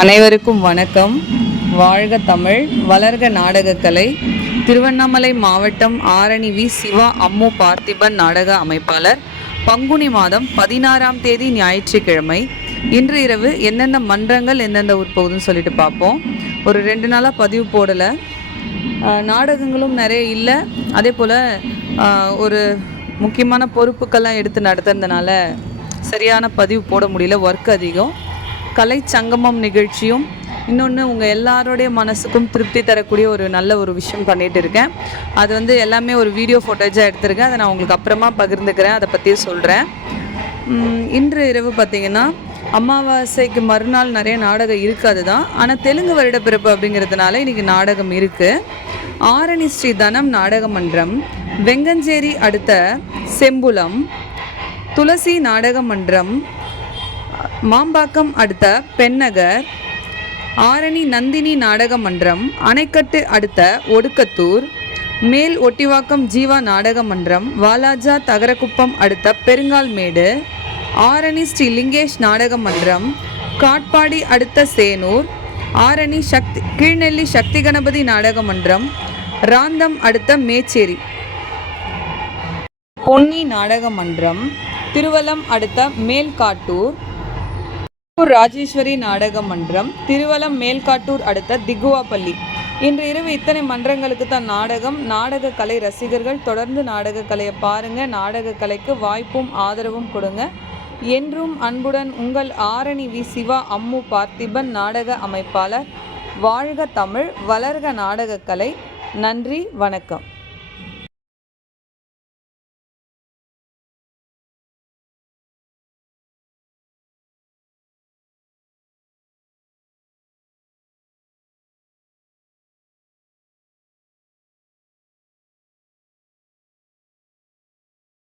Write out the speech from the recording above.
அனைவருக்கும் வணக்கம். வாழ்க தமிழ், வளர்க நாடகக்கலை. திருவண்ணாமலை மாவட்டம் ஆரணி வி. சிவா அம்மு பார்த்திபன் நாடக அமைப்பாளர். பங்குனி மாதம் 16ஆம் தேதி ஞாயிற்றுக்கிழமை. இன்று இரவு எந்தெந்த மன்றங்கள் எந்தெந்த ஊர் போகுதுன்னு சொல்லிட்டு பார்ப்போம். ஒரு 2 நாளாக பதிவு போடலை, நாடகங்களும் நிறைய இல்லை. அதே போல் ஒரு முக்கியமான பொறுப்புக்கெல்லாம் எடுத்து நடத்துறதுனால சரியான பதிவு போட முடியல, ஒர்க் அதிகம். கலை சங்கமம் நிகழ்ச்சியும் இன்னொன்று உங்கள் எல்லாரோடைய மனசுக்கும் திருப்தி தரக்கூடிய ஒரு நல்ல ஒரு விஷயம் பண்ணிகிட்டு இருக்கேன். அது எல்லாமே ஒரு வீடியோ ஃபோட்டேஜாக எடுத்திருக்கேன். அதை நான் உங்களுக்கு அப்புறமா பகிர்ந்துக்கிறேன், அதை பற்றியும் சொல்கிறேன். இன்று இரவு பார்த்திங்கன்னா அமாவாசைக்கு மறுநாள் நிறைய நாடகம் இருக்காது தான், ஆனால் தெலுங்கு வருட பிறப்பு அப்படிங்கிறதுனால இன்றைக்கி நாடகம் இருக்குது. ஆரணி ஸ்ரீ தனம் நாடக மன்றம், வெங்கஞ்சேரி அடுத்த செம்புலம் துளசி நாடக மன்றம், மாம்பாக்கம் அடுத்த பெண்ணகர், ஆரணி நந்தினி நாடக மன்றம், அணைக்கட்டு அடுத்த ஒடுக்கத்தூர், மேல் ஒட்டிவாக்கம் ஜீவா நாடக மன்றம், வாலாஜா தகரக்குப்பம் அடுத்த பெருங்கால்மேடு, ஆரணி ஸ்ரீ லிங்கேஷ் நாடக மன்றம், காட்பாடி அடுத்த சேனூர், ஆரணி கீழ்நெல்லி சக்தி கணபதி நாடக மன்றம், ராந்தம் அடுத்த மேச்சேரி, பொன்னி நாடக மன்றம், திருவலம் அடுத்த மேல்காட்டூர், ராஜேஸ்வரி நாடக மன்றம், திருவலம் மேல்காட்டூர் அடுத்த திகுவாப்பள்ளி. இன்று இரவு இத்தனை மன்றங்களுக்கு தான் நாடகம். நாடக கலை ரசிகர்கள் தொடர்ந்து நாடக கலையை பாருங்கள். நாடக கலைக்கு வாய்ப்பும் ஆதரவும் கொடுங்க. என்றும் அன்புடன் உங்கள் ஆரணி வி. சிவா அம்மு பார்த்திபன் நாடக அமைப்பாளர். வாழ்க தமிழ், வளர்க நாடக கலை. நன்றி, வணக்கம்.